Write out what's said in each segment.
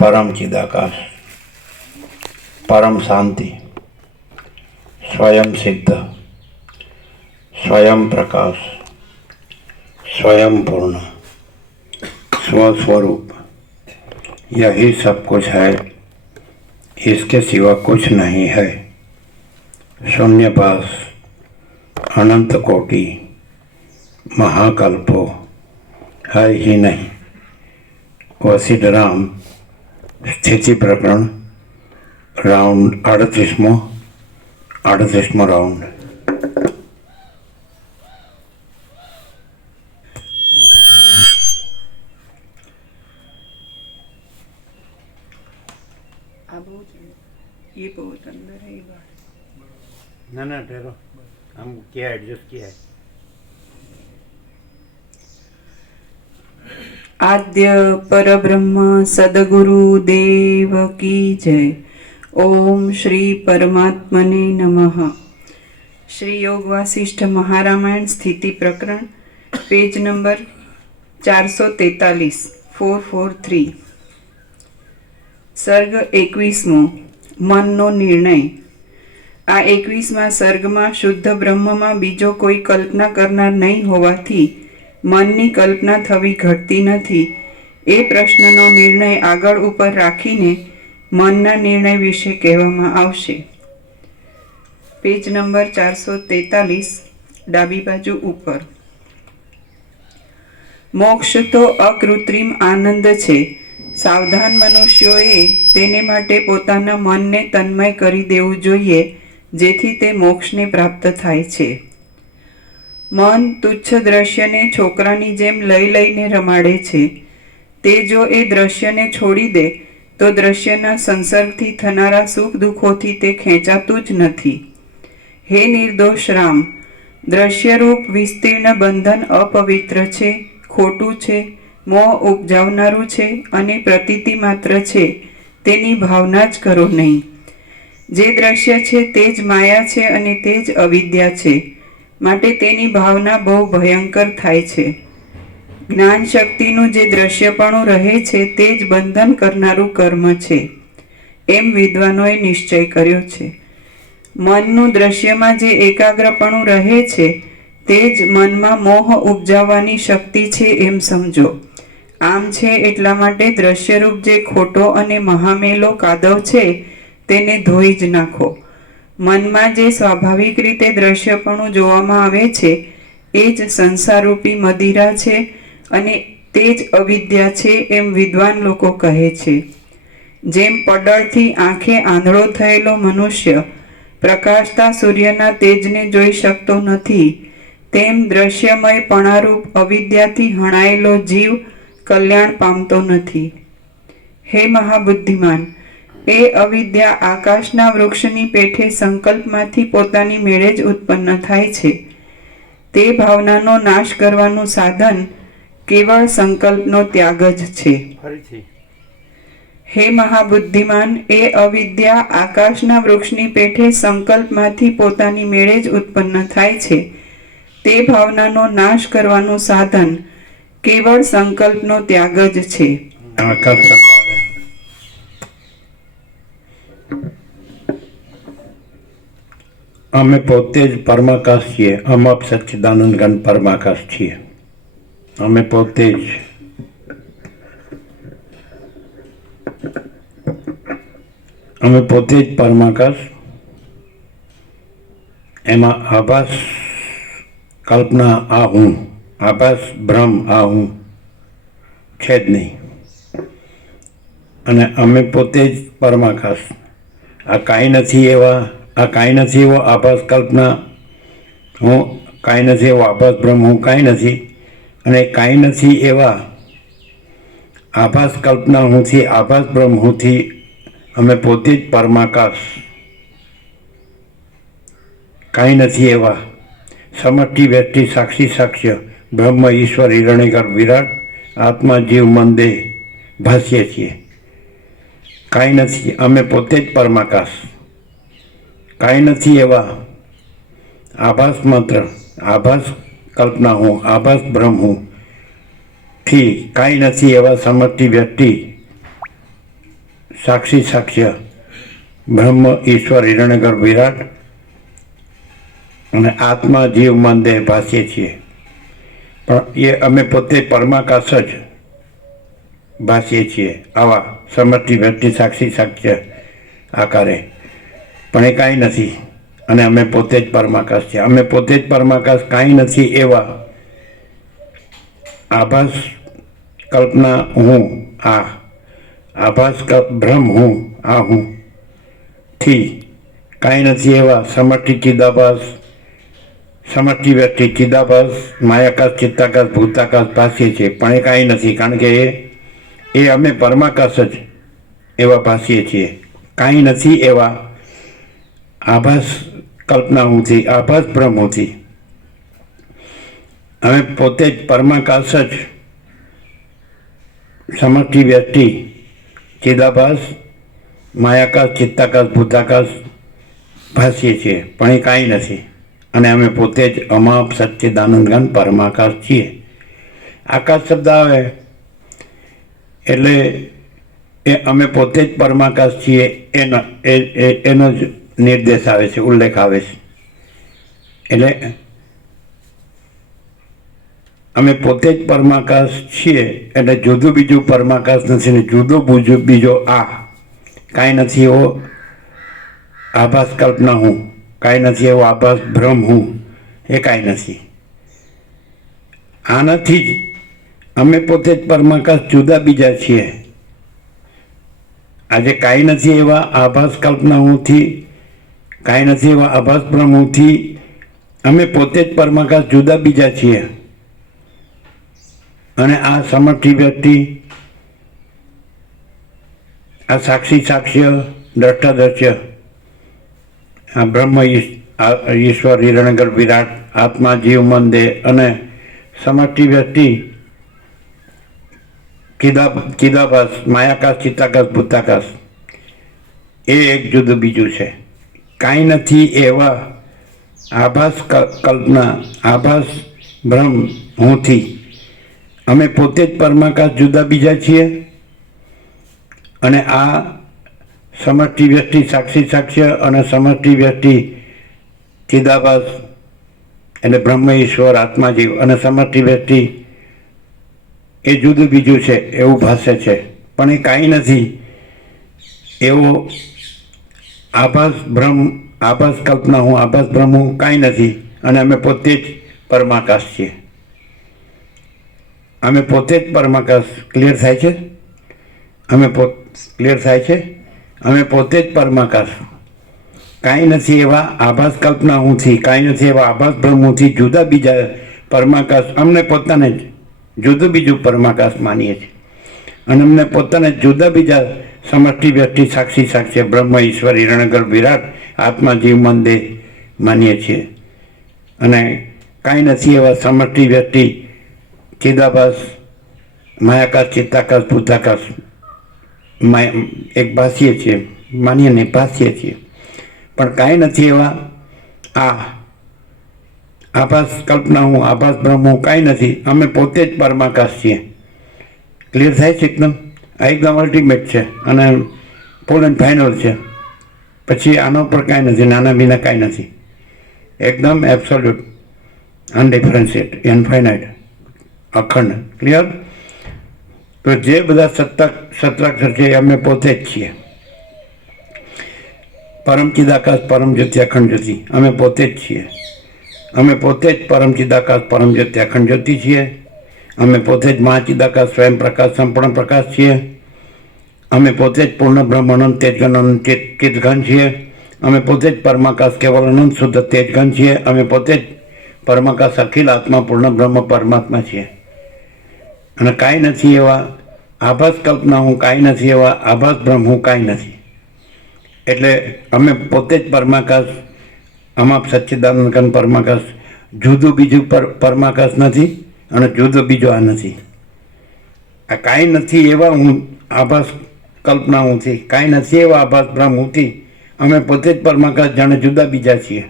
परम चिदाकाश, परम शांति, स्वयं सिद्ध, स्वयं प्रकाश, स्वयं पूर्ण, स्वस्वरूप। यही सब कुछ है। इसके सिवा कुछ नहीं है। शून्य पास, अनंत कोटि, महाकल्पो, है ही नहीं। वसीडराम સ્થિતિ પ્રકરણ રાઉન્ડ આડત્રીસમો આડત્રીસમો રાઉન્ડ. ના ના ઠેરો. આમ ક્યાં એડજસ્ટ ક્યાં? આદ્ય પરબ્રહ્મ સદગુરુ દેવ કી જય ઓમ શ્રી પરમાત્મને નમઃ શ્રી યોગ વાસિષ્ઠ મહારામાયણ સ્થિતિ પ્રકરણ પેજ નંબર ચારસો તેતાલીસ ફોર ફોર થ્રી સર્ગ એકવીસમો મનનો નિર્ણય। આ એકવીસમાં સર્ગમાં શુદ્ધ બ્રહ્મમાં બીજો કોઈ કલ્પના કરનાર નહીં હોવાથી મનની કલ્પના થવી ઘટતી નથી. એ પ્રશ્નનો નિર્ણય આગળ ઉપર રાખીને મનના નિર્ણય વિશે કહેવામાં આવશે. પેજ નંબર ચારસો તેતાલીસ, ડાબી બાજુ ઉપર. મોક્ષ તો અકૃત્રિમ આનંદ છે. સાવધાન મનુષ્યોએ તેને માટે પોતાના મનને તન્મય કરી દેવું જોઈએ, જેથી તે મોક્ષને પ્રાપ્ત થાય છે. મન તુચ્છ દ્રશ્યને છોકરાની જેમ લઈ લઈને રમાડે છે. તે જો એ દ્રશ્યને છોડી દે, તો દ્રશ્યના સંસર્ગથી થનારા સુખ દુઃખોથી તે ખેંચાતું જ નથી. હે નિર્દોષ રામ, દ્રશ્યરૂપ વિસ્તીર્ણ બંધન અપવિત્ર છે, ખોટું છે મોં ઉપજાવનારું છે અને પ્રતીતિ માત્ર છે, તેની ભાવના જ કરો નહીં. જે દ્રશ્ય છે તે જ માયા છે અને તે જ અવિદ્યા છે. માટે તેની ભાવના બહુ ભયંકર થાય છે. જ્ઞાન શક્તિનું જે દ્રશ્યપણું રહે છે તે જ બંધન કરનારું કર્મ છે, એમ વિદ્વાનોએ નિશ્ચય કર્યો છે. મનનું દ્રશ્યમાં જે એકાગ્રપણું રહે છે, તે જ મનમાં મોહ ઉપજાવવાની શક્તિ છે એમ સમજો. આમ છે એટલા માટે દ્રશ્યરૂપ જે ખોટો અને મહામેલો કાદવ છે, તેને ધોઈ જ નાખો. મનમાં જે સ્વાભાવિક રીતે દ્રશ્યપણું જોવામાં આવે છે, એ જ સંસારરૂપી મદિરા છે અને તે જ અવિદ્યા છે એમ વિદ્વાન લોકો કહે છે. જેમ પડળથી આંખે આંધળો થયેલો મનુષ્ય પ્રકાશતા સૂર્યના તેજને જોઈ શકતો નથી, તેમ દ્રશ્યમય પણારૂપ અવિદ્યાથી હણાયેલો જીવ કલ્યાણ પામતો નથી. હે મહાબુદ્ધિમાન એ અવિદ્યા આકાશના વૃક્ષની પેઠે સંકલ્પમાંથી પોતાની મેળે જ ઉત્પન્ન થાય છે. તે ભાવનાનો નાશ કરવાનું સાધન કેવળ સંકલ્પનો ત્યાગ જ છે. હે મહાબુદ્ધિમાન એ અવિદ્યા આકાશના વૃક્ષની પેઠે સંકલ્પમાંથી પોતાની મેળે જ ઉત્પન્ન થાય છે. તે ભાવનાનો નાશ કરવાનું સાધન કેવળ સંકલ્પનો ત્યાગ જ છે આકાશ શબ્દ આવે અમે પોતે જ પરમાકાશ છીએ. અમાપ સચ્ચિદાનંદ ગણ પરમાકાશ છીએ. અમે પોતે જ. અમે પોતે જ પરમાકાશ. એમાં આભાસ કલ્પના આ હું. આભાસ ભ્રમ આ હું. છે જ નહીં. અને અમે પોતે જ પરમાકાશ. આ કાંઈ નથી એવા આ કાંઈ નથી, એવો આભાસ કલ્પના. હું કાંઈ નથી, એવો આભાસ બ્રહ્મ, હું કાંઈ નથી. અને કાંઈ નથી એવા આભાસ કલ્પના હુંથી આભાસ બ્રહ્મ હુંથી અમે પોતે જ પરમાકાશ. કાંઈ નથી એવા. સમષ્ટિ વ્યક્તિ સાક્ષી, સાક્ષ્ય, બ્રહ્મ, ઈશ્વર, હિરણ્યગર, વિરાટ, આત્મા, જીવ, મન, દેહ ભાસીએ છીએ. કાંઈ નથી, અમે પોતે જ પરમાકાશ. કાંઈ નથી એવા. આભાસ માત્ર, આભાસ કલ્પના હું, આભાસ બ્રહ્મ હું. થી કાંઈ નથી એવા સમજતી વ્યક્તિ. સાક્ષી સાક્ષ્ય, બ્રહ્મ, ઈશ્વર હિરણ્યગર વિરાટ અને આત્મા જીવ, મન, દેહ ભાસીએ છીએ. પણ એ અમે પોતે પરમાકાશ જ ભાસીએ છીએ. આવા સમર્થિ વ્યક્તિ સાક્ષી સાક્ષ્ય આકારે. પણ એ કાંઈ નથી. અને અમે પોતે જ પરમાકાશ છીએ. અમે પોતે જ પરમાકાશ કાંઈ નથી એવા આભાસ કલ્પના હું, આ આભાસ ભ્રમ હું, આ હું થી કાંઈ નથી એવા સમર્થિત ચિદાભાસ, સમર્થિ વ્યક્તિ ચિદાભાસ, માયાકાશ, ચિત્તાકાશ, ભૂતાકાશ ભાસીએ છીએ. પણ એ કાંઈ નથી, કારણ કે એ એ અમે પરમાકાશ જ એવા ભાસીએ છીએ. કાંઈ નથી એવા આભાસ કલ્પના હુંથી આભાસ ભ્રમ હુંથી અમે પોતે જ પરમાકાશ જ સમર્થિ વ્યક્તિ, ચિદાભાસ, માયાકાશ, ચિત્તાકાશ ભૂતાકાશ ભાસીએ છીએ, પણ એ કાંઈ નથી. અને અમે પોતે જ અમાપ સચ્ચિદાનંદગન પરમાકાશ છીએ. આકાશ શબ્દ આવે, એટલે એ અમે પોતે જ પરમાકાશ છીએ, એનો એનો જ નિર્દેશ આવે છે, ઉલ્લેખ આવે છે. એટલે અમે પોતે જ પરમાકાશ છીએ, એટલે જુદું બીજું પરમાકાશ નથી ને જુદો બીજો બીજો આ. કાંઈ નથી એવો આભાસ કલ્પના હું, કાંઈ નથી એવો આભાસ ભ્રમ હું, એ કાંઈ નથી. આનાથી જ અમે પોતે જ પરમાકાશ જુદા બીજા છીએ. આજે કાંઈ નથી એવા આભાસ કલ્પના હુંથી કાંઈ નથી, એવા આભાસ ભ્રમ અમે પોતે જ પરમાકાશ જુદા બીજા છીએ. અને આ સમર્થી વ્યક્તિ, આ સાક્ષી સાક્ષ્ય દ્રષ્ટા દ્રશ્ય આ બ્રહ્મ ઈશ્વર હિરણગર વિરાટ આત્મા જીવ મન અને સમર્થી વ્યક્તિ કિદા ચિદાભાસ માયાકાશ, ચિત્તાકાશ, ભૂતાકાશ, એ એક જુદું બીજું છે. કાંઈ નથી એવા આભાસ કલ્પના, આભાસ ભ્રમ હુંથી. અમે પોતે જ પરમાકાશ જુદા બીજા છીએ અને આ સમર્થિ વ્યક્તિ સાક્ષી સાક્ષ્ય અને સમર્થિ વ્યક્તિ ચિદાભાસ એટલે બ્રહ્મ, ઈશ્વર આત્માજીવ અને સમર્થિ વ્યક્તિ એ જુદું બીજું છે, એવું ભાષે છે. પણ એ કાંઈ નથી. એવો આભાસ ભ્રમ આભાસ કલ્પના હું, આભાસ ભ્રમ હું કાંઈ નથી. અને અમે પોતે જ પરમાકાશ છીએ. અમે પોતે જ પરમાકાશ ક્લિયર થાય છે? અમે પોત ક્લિયર થાય છે? અમે પોતે જ પરમાકાશ. કાંઈ નથી એવા આભાસ કલ્પના હુંથી, કાંઈ નથી એવા આભાસ ભ્રમ હુંથી જુદા બીજા પરમાકાશ અમને પોતાને જ, જુદું બીજું પરમાકાશ માનીએ છીએ. અને અમને પોતાને જુદા બીજા સમષ્ટિ વ્યક્તિ, સાક્ષી સાક્ષી, બ્રહ્મ, ઈશ્વર, હિરણગર, વિરાટ, આત્મા, જીવ, મન, દેહ માનીએ છીએ. અને કાંઈ નથી એવા સમષ્ટિ વ્યક્તિ, ચિદાભાસ, માયાકાશ, ચિત્તાકાશ, ભૂતાકાશ એક ભાસીએ છીએ, માનીએ ને ભાસીએ છીએ. પણ કાંઈ નથી એવા, આ આભાસ કલ્પના હું, આભાસ બ્રહ્મ હું, કાંઈ નથી. અમે પોતે જ પરમાકાશ છીએ. ક્લિયર થાય છે એકદમ આ એકદમ અલ્ટિમેટ છે અને ફૂલ એન્ડ ફાઇનલ છે. પછી આનો પર કાંઈ નથી, નાના બીના કાંઈ નથી. એકદમ એબ્સોલ્યુટ અનડિફરન્શિએટ ઇન્ફાઇનાઇટ અખંડ ક્લિયર તો જે બધા સત્તા, સત્રાક્ષર છે, એ અમે પોતે જ છીએ. પરમ ચિદાકાશ, પરમ જ્યોતિ, અખંડ જ્યોતિ, અમે પોતે જ છીએ. અમે પોતે જ પરમ ચિદાકાશ, પરમ જ્યોતિ, અખંડ જ્યોતિ છીએ. અમે પોતે જ મહાચિદાકાશ સ્વયં પ્રકાશ, સંપૂર્ણ પ્રકાશ છીએ. અમે પોતે જ પૂર્ણ બ્રહ્મ અનંત તેજગન અનંત ચિત ચિતઘન છીએ. અમે પોતે જ પરમાકાશ કેવલ અનંત શુદ્ધ તેજગણ છીએ. અમે પોતે જ પરમાકાશ અખિલ આત્મા પૂર્ણ બ્રહ્મ પરમાત્મા છીએ. અને કાંઈ નથી એવા આભાસ કલ્પના હું કાંઈ નથી એવા આભાસ બ્રહ્મ હું કાંઈ નથી. એટલે અમે પોતે જ પરમાકાશ અમાપ સચ્ચિદાનંદકન પરમાકાશ, જુદું બીજું પર, પરમાકાશ નથી. અને જુદો બીજો આ નથી. આ કાંઈ નથી એવા હું આભાસ કલ્પના હુંથી કાંઈ નથી એવા આભાસ ભ્રમ હુંથી અમે પોતે જ પરમાકાશ જાણે જુદા બીજા છીએ.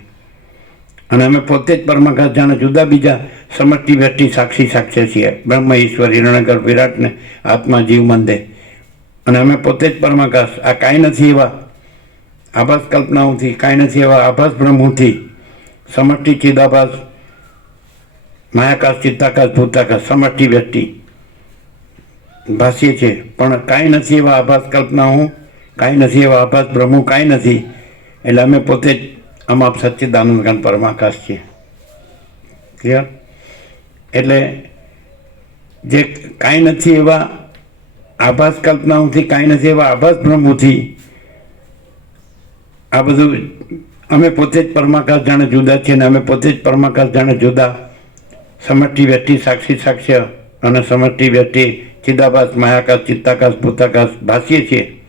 અને અમે પોતે જ પરમાકાશ જાણે જુદા બીજા સમષ્ટિ વ્યક્તિ સાક્ષી સાક્ષ્ય છીએ. બ્રહ્મ, ઈશ્વર હિરણગર વિરાટને આત્મા જીવ મંદે અને અમે પોતે જ પરમાકાશ આ કાંઈ નથી એવા આભાસ કલ્પનાઓથી, કાંઈ નથી એવા આભાસ બ્રહ્મોથી સમષ્ટિ ચિદાભાસ માયાકાશ ચિત્તાકાશ ભૂતાકાશ સમષ્ટિ વ્યક્તિ ભાષ્ય છે, પણ કાંઈ નથી એવા આભાસ કલ્પનાઓ કાંઈ નથી એવા આભાસ બ્રહ્મો, કાંઈ નથી. એટલે અમે પોતે જ અમાપ સચ્ચિદાનંદ ગણ પરમાકાશ છીએ. ક્લિયર એટલે જે કાંઈ નથી એવા આભાસ કલ્પનાઓથી, કાંઈ નથી એવા આભાસ બ્રહ્મોથી, આ બધું અમે પોતે જ પરમાકાશ જાણે જુદા છીએ અને અમે પોતે જ પરમાકાશ જાણે જુદા સમષ્ટિ વ્યક્તિ, સાક્ષી, સાક્ષ્ય અને સમષ્ટિ વ્યક્તિ ચિદાભાસ માયાકાશ ચિત્તાકાશ ભૂતાકાશ ભાસીએ છીએ.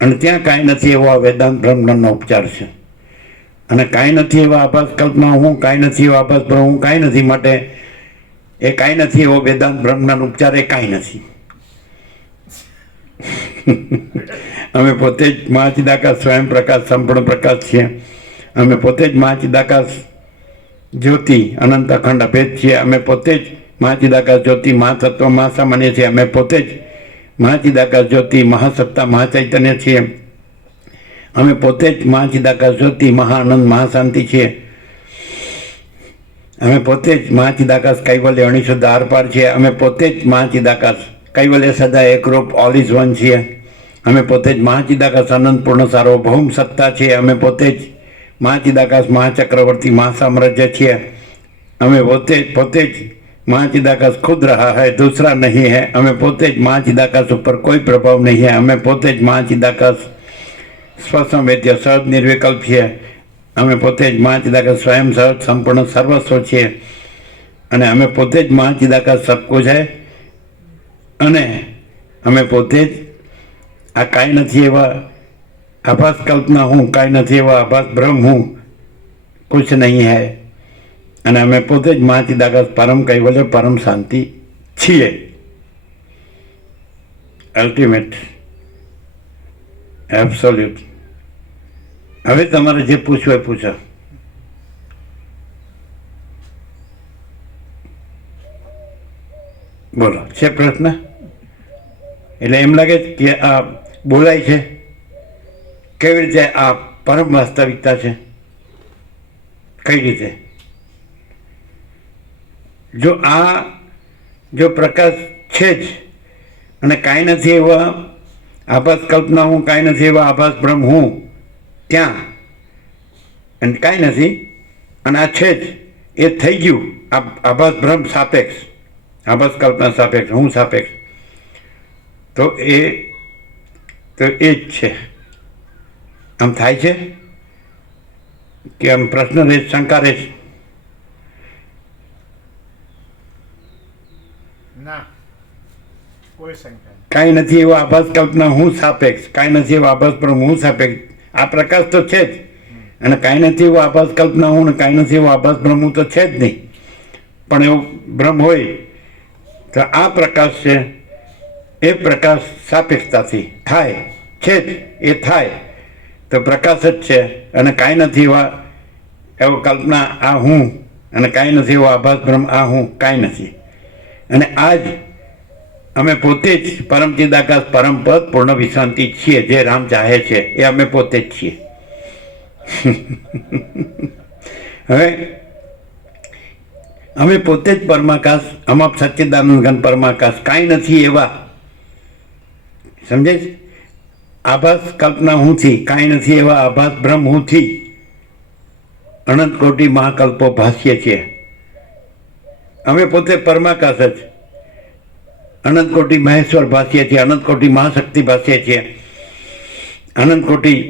અને ત્યાં કાંઈ નથી એવો આ વેદાંત બ્રહ્મનો ઉપચાર છે. અને કાંઈ નથી એવા આભાસ કલ્પના હું, કાંઈ નથી એવા આભાસ બ્રહ્મ હું કાંઈ નથી માટે એ કાંઈ નથી એવો વેદાંત બ્રહ્મના ઉપચાર એ કાંઈ નથી. અમે પોતે જ મહાચિદાકાશ સ્વયં પ્રકાશ સંપૂર્ણ પ્રકાશ છીએ. અમે પોતે જ મહાચિદાકાશ જ્યોતિ અનંત અખંડ અભેદ છીએ. અમે પોતે જ મહાચિદાકાશ જ્યોતિ મહાતત્વ મહાસામાન્ય છીએ. અમે પોતે જ મહાચિદાકાશ જ્યોતિ, મહાસત્તા, મહાચૈતન્ય છીએ. અમે પોતે જ મહાચિદાકાશ જ્યોતિ, મહાઆનંદ, મહાશાંતિ છીએ. અમે પોતે જ મહાચિદાકાશ કૈવલ્ય અણીશુદ્ધ આરપાર છીએ. અમે પોતે જ મહાચિદાકાશ કૈવલ્ય સદા એકરૂપ ઓલ ઇઝ વન છીએ. અમે પોતે જ મહાચિદાકાશ અનંત પૂર્ણ સાર્વભૌમ સત્તા છીએ. અમે પોતે જ મા ચિદાકાશ મહાચિદાકાશ મહા સામ્રાજ્ય છીએ. અમે પોતે જ પોતે જ મહાચિદાકાશ ખુદ રહા હૈ, દૂસરા નહીં હૈ. અમે પોતે જ મહાચિદાકાશ ઉપર કોઈ પ્રભાવ નહીં હૈ. અમે પોતે જ મહાચિદાકાશ સ્વસંવેદ્ય, સહજ નિર્વિકલ્પ છીએ. અમે પોતે જ મહાચિદાકાશ સ્વયં સહજ સંપૂર્ણ સર્વસ્વ છીએ. અને અમે પોતે જ મહાચિદાકાશ સબકુછ હૈ. અને અમે પોતે જ આ કાંઈ નથી એવા આભાસ કલ્પના હું કાંઈ નથી એવા આભાસ બ્રહ્મ હું કુછ નહીં હૈ અને અમે પોતે જ મહાચિદાકાશ પરમ કૈવલ્ય પરમ શાંતિ છીએ અલ્ટિમેટ એબ્સોલ્યુટ હવે તમારે જે પૂછવું એ પૂછો બોલો છે પ્રશ્ન એટલે એમ લાગે છે કે આ બોલાય છે કેવી રીતે આ પરમ વાસ્તવિકતા છે? કઈ રીતે? જો આ જો પ્રકાશ છે જ, અને કાંઈ નથી એવા આભાસ કલ્પના હું, કાંઈ નથી એવા આભાસ ભ્રમ હું ત્યાં અને કાંઈ નથી, અને આ છે જ, એ થઈ ગયું, આ આભાસ ભ્રમ સાપેક્ષ, આભાસ કલ્પના સાપેક્ષ, હું સાપેક્ષ. તો એ તો એ જ છે. આમ થાય છે કે આમ પ્રશ્ન રહે શંકા રહે કાંઈ નથી એવો આભાસ કલ્પના હું સાપેક્ષ કાંઈ નથી એવો આભાસ પણ હું સાપેક્ષ. આ પ્રકાશ તો છે જ. અને કાંઈ નથી એવો આભાસ કલ્પના હું ને કાંઈ નથી એવો આભાસ બ્રહ્મ હું તો છે જ નહીં. પણ એવો ભ્રમ હોય તો આ પ્રકાશ છે એ પ્રકાશ સાપેક્ષતાથી થાય છે જ એ થાય. તો પ્રકાશ જ છે. અને કાંઈ નથી એવા એવો કલ્પના આ હું, અને કાંઈ નથી એવો આભાસ બ્રહ્મ આ હું, કાંઈ નથી. અને આજ અમે પોતે જ પરમ ચિદાકાશ પરમ પદ, પૂર્ણ વિશ્રાંતિ છીએ, જે રામ ચાહે છે, એ અમે પોતે જ છીએ. હવે, અમે પોતે જ પરમાકાશ અમાપ સચ્ચિદાનંદ ઘન પરમાકાશ, કાંઈ નથી એવા. સમજે છે? આભાસ કલ્પના હુંથી કાંઈ નથી એવા આભાસ બ્રહ્મ હુંથી અનંત કોટી મહાકલ્પો ભાષ્ય છીએ અમે પોતે પરમાકાશ જ અનંત કોટી મહેશ્વર ભાષ્ય છીએ અનંત કોટી મહાશક્તિ ભાષ્ય છીએ અનંત કોટી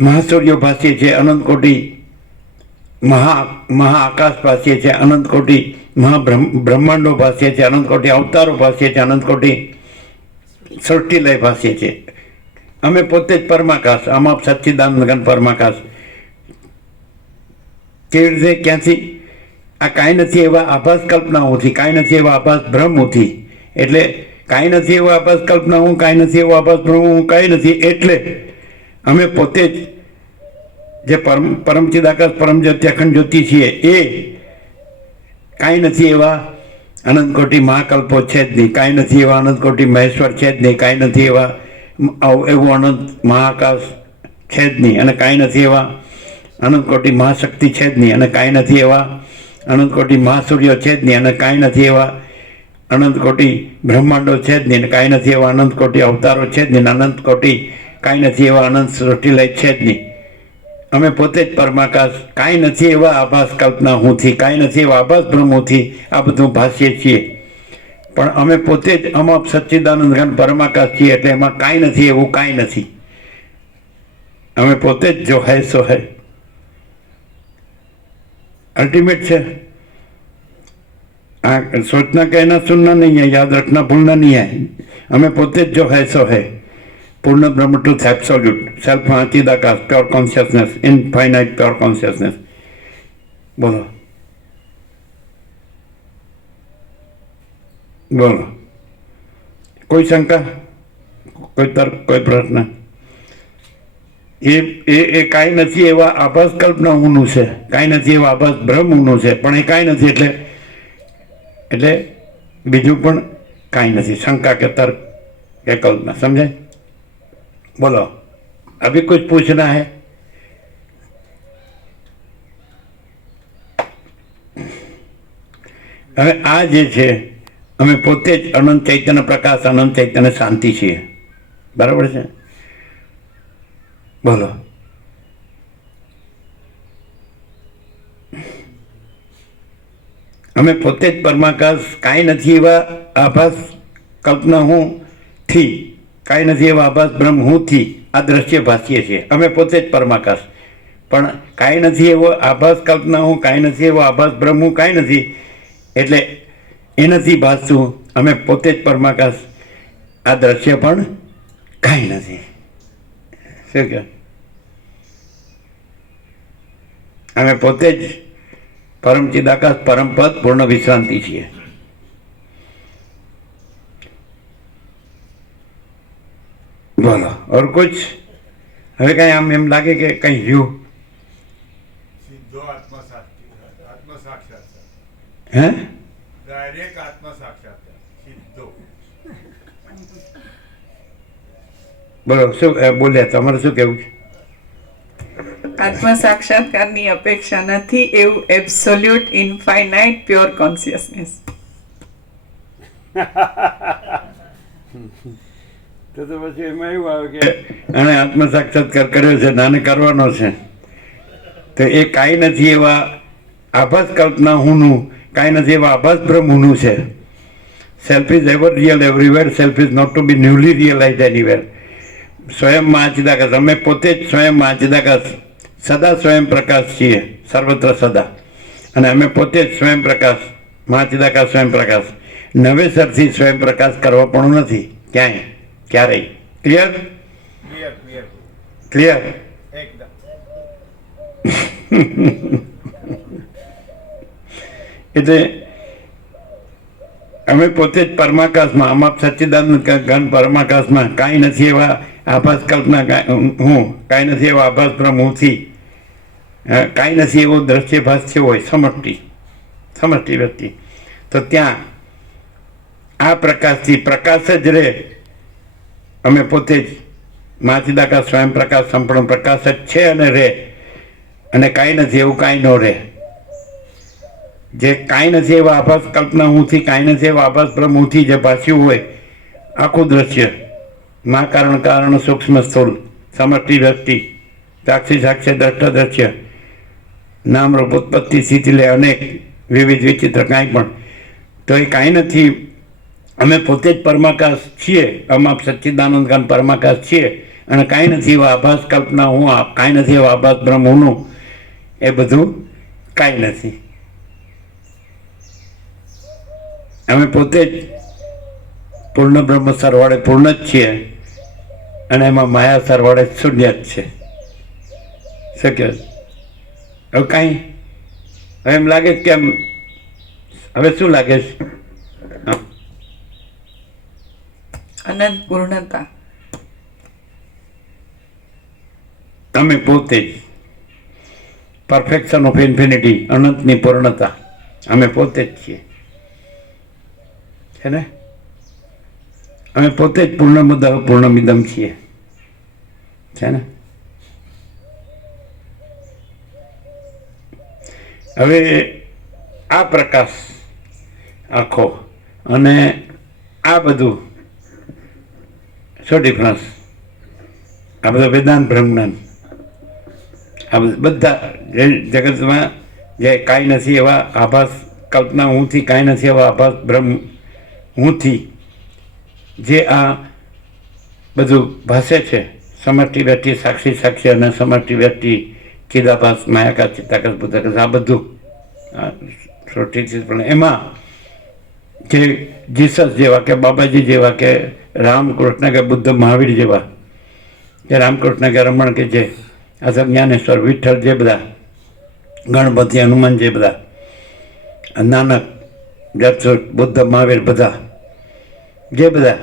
મહાસૂર્યો ભાષ્ય છે અનંત કોટી મહા, મહાઆકાશ ભાષ્ય છે અનંત કોટી મહાબ્રહ્મ, બ્રહ્માંડો ભાષ્ય છે અનંત કોટી અવતારો ભાષ્ય છે અનંત કોટી સૃષ્ટિલય ભાષ્ય છે. અમે પોતે જ પરમાકાશ, આમાં સચ્ચિદાનંદ પરમાકાશ. કેવી રીતે? ક્યાંથી? આ કાંઈ નથી એવા આભાસ કલ્પનાઓથી, કાંઈ નથી એવા આભાસ ભ્રમોથી. એટલે કાંઈ નથી એવા આભાસ કલ્પના હું કાંઈ નથી એવો આભાસ ભ્રમ હું કાંઈ નથી. એટલે અમે પોતે જ જે પરમ પરમચિદ આકાશ પરમ જ્યોતિ અખંડ જ્યોતિ છીએ, એ કાંઈ નથી એવા અનંતકોટી મહાકલ્પો છે જ નહીં. કાંઈ નથી એવા અનંતકોટી મહેશ્વર છે જ નહીં. કાંઈ નથી એવા એવું અનંત મહાકાશ છે જ નહીં. અને કાંઈ નથી એવા. અનંતકોટી મહાશક્તિ છે જ નહીં. અને કાંઈ નથી એવા. અનંતકોટી મહાસૂર્યો છે જ નહીં. અને કાંઈ નથી એવા. અનંતકોટી બ્રહ્માંડો છે જ નહીં. અને કાંઈ નથી એવા અનંતકોટી અવતારો છે જ નહીં. અનંતકોટી કાંઈ નથી એવા અનંત સૃષ્ટિલય છે જ નહીં. અમે પોતે જ પરમાકાશ. કાંઈ નથી એવા આભાસ કલ્પના હુંથી. કાંઈ નથી એવા આભાસ બ્રહ્મોથી આ બધું ભાસીએ છીએ. પણ અમે પોતે જ અમાપ સચ્ચિદાનંદ ખાન પરમાકાશ છીએ એટલે એમાં કાંઈ નથી, એવું કાંઈ નથી. અમે પોતે જ જો હૈ સો હૈ. અલ્ટિમેટ છે. આ સોચના કહેના, સુનના નહીં હૈ, યાદ રખના, ભૂલના નહીં હૈ. અમે પોતે જ જો હૈ સો હૈ. પૂર્ણ બ્રહ્મ ટ્રુથ એબ્સોલ્યુટ સેલ્ફ હાંચીદા cast pure consciousness infinite pure consciousness બોલો. બોલો કોઈ શંકા કોઈ તર્ક કોઈ પ્રશ્ન એ એ એ કાંઈ નથી એવા આભાસ કલ્પના ઊનું છે. કાંઈ નથી એવા આભાસ ભ્રમ ઊનું છે. પણ એ કાંઈ નથી એટલે એટલે બીજું પણ કાંઈ નથી. શંકા કે તર્ક કે કલ્પના. સમજાય? બોલો. અભી કુછ પૂછના હૈ? હવે આ જે છે અમે પોતે જ અનંત ચૈતન્ય પ્રકાશ, અનંત ચૈતન્ય શાંતિ છીએ. બરાબર છે? બોલો. અમે પોતે જ પરમાકાશ, કાંઈ નથી એવા આભાસ કલ્પના હું થી, કાંઈ નથી એવા આભાસ બ્રહ્મ હું થી આ દ્રશ્ય ભાસીએ છીએ. અમે પોતે જ પરમાકાશ. પણ કાંઈ નથી એવો આભાસ કલ્પના હું, કાંઈ નથી એવો આભાસ બ્રહ્મ હું, કાંઈ નથી. એટલે એ નથી ભાસતું અમે પોતે જ પરમાકાશ આ દ્રશ્ય પણ કાંઈ નથી. શું કહે? અમે પોતે જ પરમ ચિદાકાશ પરમપદ પૂર્ણ વિશ્રાંતિ છીએ. બોલો ઓર કુછ? હવે કઈ આમ એમ લાગે કે કઈ રહ્યું? હે? ડાયરેક્ટ આત્મ સાક્ષાત્કાર સીધો. બરોબર શું બોલ્યા તમારે શું કેવું છે? આત્મ સાક્ષાત્કારની અપેક્ષા નથી એવું એબ્સોલ્યુટ ઇનફાઇનાઇટ પ્યોર કોન્શિયસનેસ તો તો પછી એમાં એવું આવે કે એણે આત્મ સાક્ષાત્કાર કર્યો છે નાને કરવાનો છે. તો એ કાંઈ નથી એવા આભાસ કલ્પના હુંનું કાંઈ નથી એવા આભાસ બ્રહ્મ છે. Self is ever real everywhere self is not to be newly realise anywhere સ્વયંમાં આચિદાકાશ અમે પોતે જ સ્વયંમાં આચિદાકાશ સદા સ્વયં પ્રકાશ છીએ સર્વત્ર સદા. અને અમે પોતે જ સ્વયં પ્રકાશ મહાચિદાકાશ સ્વયં પ્રકાશ. નવેસરથી સ્વયં પ્રકાશ કરવો પણ નથી ક્યાંય ક્યારેય. ક્લિયર ક્લિયર ક્લિયર ક્લિયર એકદમ. એટલે અમે પોતે જ પરમાકાશમાં અમાપ સચ્ચિદાનંદ ઘન પરમાકાશમાં કાંઈ નથી એવા આભાસ કલ્પના હું કાંઈ નથી એવા આભાસ હુંથી કાંઈ નથી એવો દ્રશ્યભાસ થયો હોય, સમષ્ટિ સમષ્ટિ વ્યક્તિ. તો ત્યાં આ પ્રકાશથી પ્રકાશ જ રહે. અમે પોતે જ માતિદાકા સ્વયં પ્રકાશ સંપૂર્ણ પ્રકાશ જ છે અને રહે. અને કાંઈ નથી, એવું કાંઈ ન રહે. જે કાંઈ નથી એવા આભાસ કલ્પના હુંથી, કાંઈ નથી એવા આભાસ બ્રહ્મ હુંથી જે ભાસ્યું હોય, આખું દ્રશ્ય, ના કારણ કારણ સૂક્ષ્મ સ્થૂલ, સમષ્ટિ દ્રષ્ટિ સાક્ષી સાક્ષ્ય દ્રષ્ટ દ્રશ્ય, નામ રૂપ ઉત્પત્તિ, સ્થિતિ લે અનેક, વિવિધ વિચિત્ર કાંઈ પણ. તો એ કાંઈ નથી. અમે પોતે જ પરમાકાશ છીએ અમાપ સચ્ચિદાનંદ ગાન પરમાકાશ છીએ, અને કાંઈ નથી એવા આભાસ કલ્પના હું કાંઈ નથી એવા આભાસ બ્રહ્મ હુંનું. એ બધું કાંઈ નથી. અમે પોતે જ પૂર્ણ બ્રહ્મ સરવાળે પૂર્ણ જ છીએ અને એમાં માયા સરવાળે શૂન્ય જ છે. શક્ય હવે કાંઈ? હવે એમ લાગે કે કેમ હવે શું લાગે છે? અનંત પૂર્ણતા. અમે પોતે જ પરફેક્શન ઓફ ઇન્ફિનિટી અનંતની પૂર્ણતા. અમે પોતે જ છીએ. છે ને? અમે પોતે જ પૂર્ણ મુદ્દા પૂર્ણ મિદમ છીએ. છે ને? હવે આ પ્રકાશ આખો અને આ બધું શું ડિફરન્સ આ બધા વેદાંત બ્રહ્મજ્ઞાન. આ બધું જે જગતમાં જે કાંઈ નથી એવા આભાસ કલ્પના હુંથી કાંઈ નથી એવા આભાસ બ્રહ્મ હુંથી જે આ બધું ભાષે છે, સમષ્ટિ વ્યક્તિ, સાક્ષી સાક્ષી અને સમષ્ટિ વ્યક્તિ, ચિદાભાસ માયાકાશ ચિત્તાકાશ બુદ્ધાકાશ આ બધું સૃષ્ટિથી પણ એમાં જે જીસસ જેવા કે બાબાજી જેવા કે રામકૃષ્ણ કે બુદ્ધ મહાવીર જેવા કે રામકૃષ્ણ કે રમણ કે જે અથવા જ્ઞાનેશ્વર વિઠ્ઠલ જે બધા, ગણપતિ હનુમાન જે બધા, નાનક જત્સુર બુદ્ધ, મહાવીર બધા. જે બધા.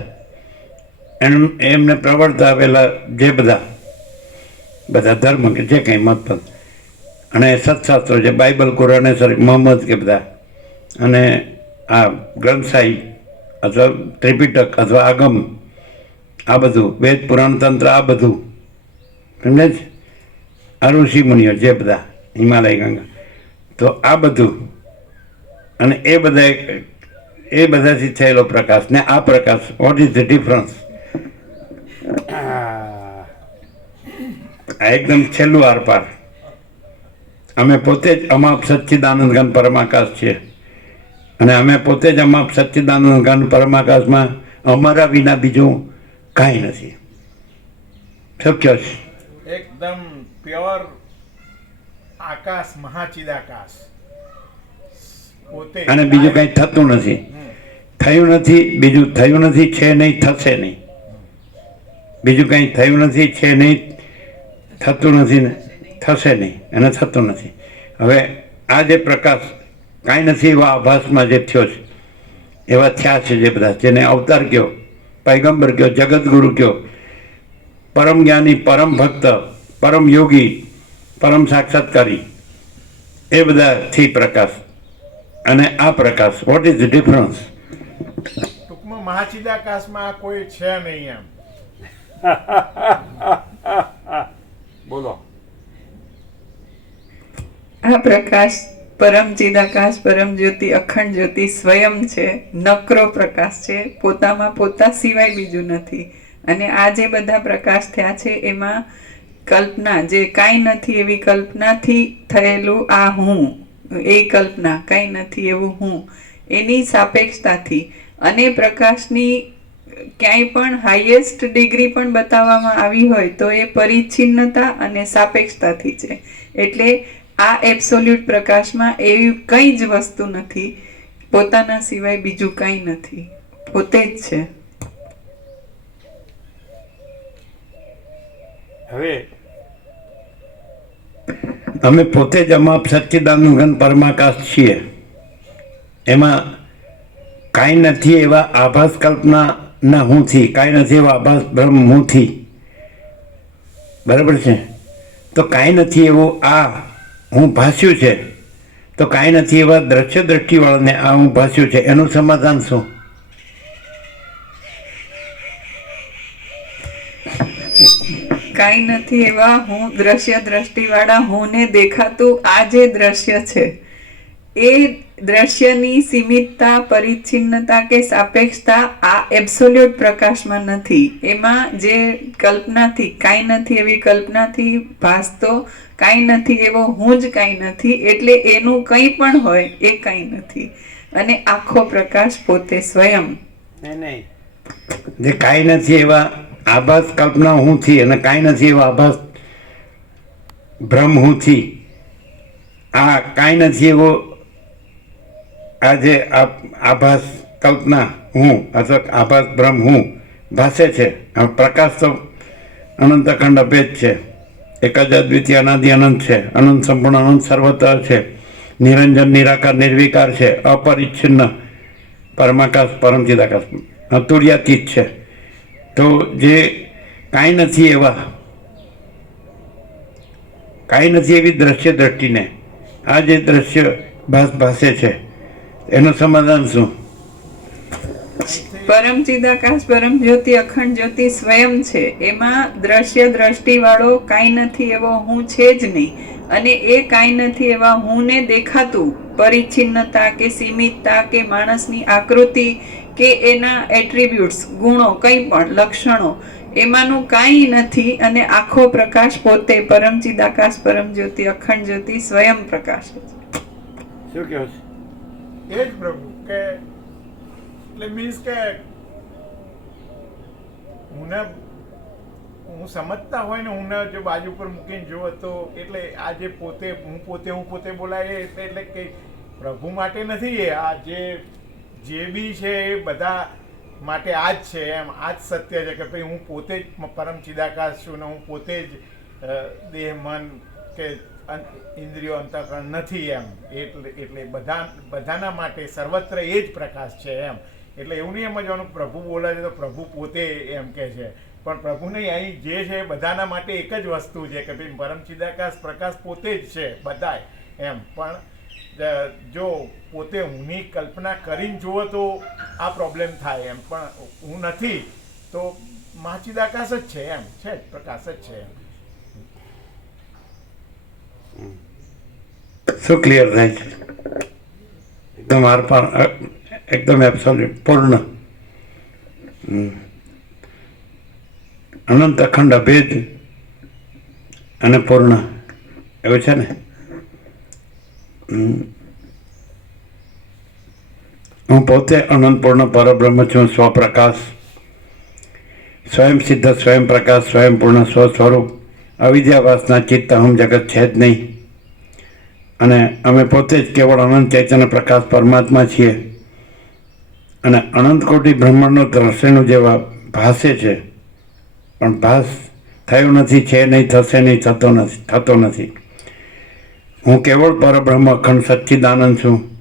એમ, એમને પ્રવર્તા આવેલા જે બધા. બધા ધર્મ કે જે કંઈ મતપદ અને સત્શાસ્ત્રો જે બાઇબલ, કુરાને શરીફ, મોહમ્મદ કે બધા. અને આ ગ્રંથ અથવા ત્રિપિટક અથવા આગમ, આ બધું, વેદ, પુરાણ, તંત્ર, આ બધું. સમજે છે આ ઋષિ મુનિઓ જે બધા, હિમાલય ગંગા. તો આ બધું અને એ બધા એ બધાથી થયેલો પ્રકાશ ને આ પ્રકાશ વોટ ઇઝ ધ ડિફરન્સ આ એકદમ છેલ્લું આરપાર. અમે પોતે જ અમાપ સચ્ચિદાનંદ ગણ પરમાકાશ છીએ. અને અમે પોતે જ અમાપ સચ્ચિદાનંદ ગણ પરમાકાશમાં અમારા વિના બીજું કાંઈ નથી. શક્ય છે? એકદમ પ્યોર આકાશ, મહાચિદાકાશ. અને બીજું કંઈ થતું નથી. થયું નથી બીજું થયું નથી છે નહીં થશે નહીં. બીજું કંઈ થયું નથી છે નહીં થતું નથી ને થશે નહીં અને થતું નથી. હવે આ જે પ્રકાશ કાંઈ નથી એવા આભાસમાં જે થયો છે એવા થયા છે જે બધા જેને અવતાર કયો પૈગંબર કયો જગતગુરુ કયો પરમ જ્ઞાની પરમ ભક્ત પરમ યોગી પરમ સાક્ષાત્કારી એ બધાથી પ્રકાશ અને આ પ્રકાશ વોટ ઇઝ ધ ડિફરન્સ ટૂંકમાં મહાચિદાકાશમાં આ કોઈ છે નહીં એમ. બોલો. આ પ્રકાશ પરમ ચિદાકાશ પરમ જ્યોતિ અખંડ જ્યોતિ સ્વયં છે. નકરો પ્રકાશ છે. પોતામાં પોતા સિવાય બીજું નથી. અને આ જે બધા પ્રકાશ થયા છે એમાં કલ્પના જે કાંઈ નથી એવી કલ્પનાથી થયેલું આ હું. એ કલ્પના કંઈ નથી એવું હું. એની સાપેક્ષતાથી અને પ્રકાશની ક્યાંય પણ હાઈએસ્ટ ડિગ્રી પણ બતાવવામાં આવી હોય તો એ પરિચ્છિન્નતા અને સાપેક્ષતાથી છે. એટલે આ એબ્સોલ્યુટ પ્રકાશમાં એવી કંઈ જ વસ્તુ નથી. પોતાના સિવાય બીજું કંઈ નથી. પોતે જ છે. હવે અમે પોતે જ અમાપ સચ્ચિદાનંદ પરમાકાશ છીએ. એમાં કાંઈ નથી એવા આભાસ કલ્પનાના હુંથી, કાંઈ નથી એવા આભાસ બ્રહ્મ હુંથી. બરાબર છે? તો કાંઈ નથી એવો આ હું ભાસ્યું છે. તો કાંઈ નથી એવા દ્રશ્ય દ્રષ્ટિવાળાને આ હું ભાસ્યું છે. એનું સમાધાન શું? કાંઈ નથી એવા હું દ્રશ્ય દ્રષ્ટિવાળા હુંને દેખાતું આ જે દ્રશ્ય છે, એ દ્રશ્યની સીમિતતા, પરિચ્છિન્નતા કે સાપેક્ષતા આ એબ્સોલ્યુટ પ્રકાશમાં નથી. એમાં જે કલ્પનાથી, કાંઈ નથી એવી કલ્પનાથી ભાસતો, કાંઈ નથી એવો હું જ કાંઈ નથી, એટલે એનું કંઈ પણ હોય એ કાંઈ નથી. અને આખો પ્રકાશ પોતે સ્વયં. જે કાંઈ નથી એવા આભાસ કલ્પના હુંથી અને કાંઈ નથી એવો આભાસ ભ્રમ હુંથી આ કાંઈ નથી એવો આજે આભાસ કલ્પના હું અથવા આભાસ ભ્રમ હું ભાષે છે. પ્રકાશ તો અનંત અખંડ અભેદ છે. એક જ અદ્વિતીય અનાદિ અનંત છે. અનંત સંપૂર્ણ અનંત સર્વત્ર છે. નિરંજન, નિરાકાર, નિર્વિકાર છે. અપરિચ્છિન્ન, પરમાકાશ પરમચિદાકાશ અતુર્યાતીત છે. તો જે કાંઈ નથી એવા, કાંઈ નથી એવી દ્રશ્ય દ્રષ્ટિને. આ જે દ્રશ્ય ભાસે છે, એનું સમાધાન શું? પરમ ચિદાકાશ, પરમ જ્યોતિ, અખંડ જ્યોતિ સ્વયં છે. એમાં દ્રશ્ય દ્રષ્ટિ વાળો કાંઈ નથી એવો હું છે જ નહીં. અને એ કાંઈ નથી એવા હુંને દેખાતું. પરિચ્છિન્નતા કે સીમિતતા કે માણસની આકૃતિ કે એના એટ્રીબ્યુટ્સ ગુણો કંઈ પણ લક્ષણો એમાંનું કાંઈ નથી અને આખો પ્રકાશ પોતે પરમચિદાકાશ પરમ જ્યોતિ અખંડ જ્યોતિ સ્વયં પ્રકાશ છે. શું કહો એ જ પ્રભુ કે એટલે મીન્સ કે હું હું સમજતા હોય ને હું જો બાજુ પર મૂકીને જોવો તો એટલે આ જે પોતે હું પોતે હું પોતે બોલાય એટલે એટલે કે પ્રભુ માટે નથી એ આ જે જે બી છે એ બધા માટે આ જ છે એમ. આ જ સત્ય છે કે ભાઈ હું પોતે જ પરમ ચિદાકાશ છું ને હું પોતે જ દેહ, મન કે ઇન્દ્રિયો, અંતઃકરણ નથી એમ. એટલે એટલે બધા, બધાના માટે સર્વત્ર એ જ પ્રકાશ છે એમ. એટલે એવું નહીં સમજવાનું પ્રભુ બોલે છે તો પ્રભુ પોતે એમ કે છે. પણ પ્રભુ નહીં, અહીં જે છે એ બધાના માટે એક જ વસ્તુ છે કે ભાઈ પરમ ચિદાકાશ પ્રકાશ પોતે જ છે, બધાય એમ. પણ જો પોતે હુંની કલ્પના કરીને જુઓ તો આ પ્રોબ્લેમ થાય એમ. પણ હું નથી, તો મહાચિદાકાશ જ છે એમ. છે પ્રકાશ જ છે એમ. શું ક્લિયર થાય છે? એકદમ આરપાર એકદમ એબ્સોલ્યુટ પૂર્ણ. અનંત અખંડ અભેદ અને પૂર્ણ. એવું છે ને? હમ. હું પોતે અનંતપૂર્ણ પરબ્રહ્મ છું, સ્વપ્રકાશ. સ્વયં સિદ્ધ, સ્વયં પ્રકાશ, સ્વયં પૂર્ણ સ્વ સ્વરૂપ અવિદ્યાવાસના ચિત્ત હમ જગત છે જ નહીં. અને અમે પોતે જ કેવળ અનંત ચૈતન્ય પ્રકાશ પરમાત્મા છીએ. અને અનંત કોટી બ્રહ્માંડનો દ્રશ્યનું જેવા ભાસે છે. પણ ભાસ થયો નથી, છે નહીં, થશે નહીં, થતો નથી થતો નથી. હું કેવળ પરબ્રહ્મ અખંડ સચ્ચિદાનંદ છું.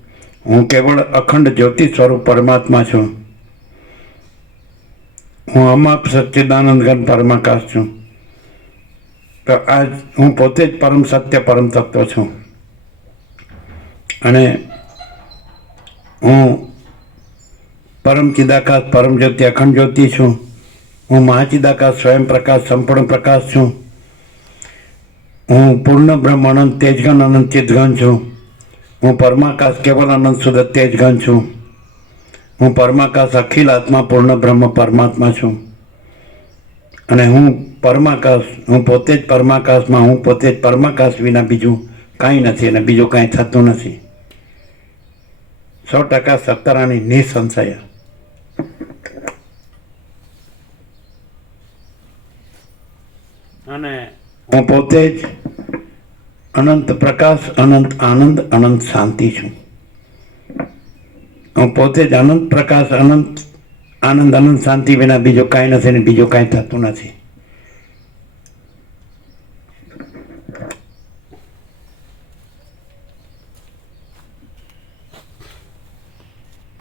હું કેવળ અખંડ જ્યોતિ સ્વરૂપ પરમાત્મા છું. હું અમાપ સચ્ચિદાનંદ ગણ પરમાકાશ છું. તો આજ હું પોતે જ પરમ સત્ય, પરમ તત્વ છું. અને હું પરમ ચિદાકાશ, પરમ જ્યોતિ, અખંડ જ્યોતિ છું. હું મહાચિદાકાશ, સ્વયં પ્રકાશ, સંપૂર્ણ પ્રકાશ છું. હું પૂર્ણ બ્રહ્મ અનંત તેજગન, અનંત ચિદગન છું. હું પરમાકાશ કેવલાનંદ અનંત તેજગંજ તેજગન છું. હું પરમાકાશ અખિલ આત્મા પૂર્ણ બ્રહ્મ પરમાત્મા છું. અને હું પરમાકાશ હું પોતે જ પરમાકાશમાં હું પોતે જ પરમાકાશ વિના બીજું કાંઈ નથી અને બીજું કાંઈ થતું નથી. સો ટકા સત્તરાની નિસંશય. અને હું પોતે જ અનંત પ્રકાશ, અનંત આનંદ, અનંત શાંતિ છું. હું પોતે જ અનંત પ્રકાશ, અનંત આનંદ, અનંત શાંતિ વિના બીજો કાંઈ નથી ને બીજો કાંઈ થતું નથી.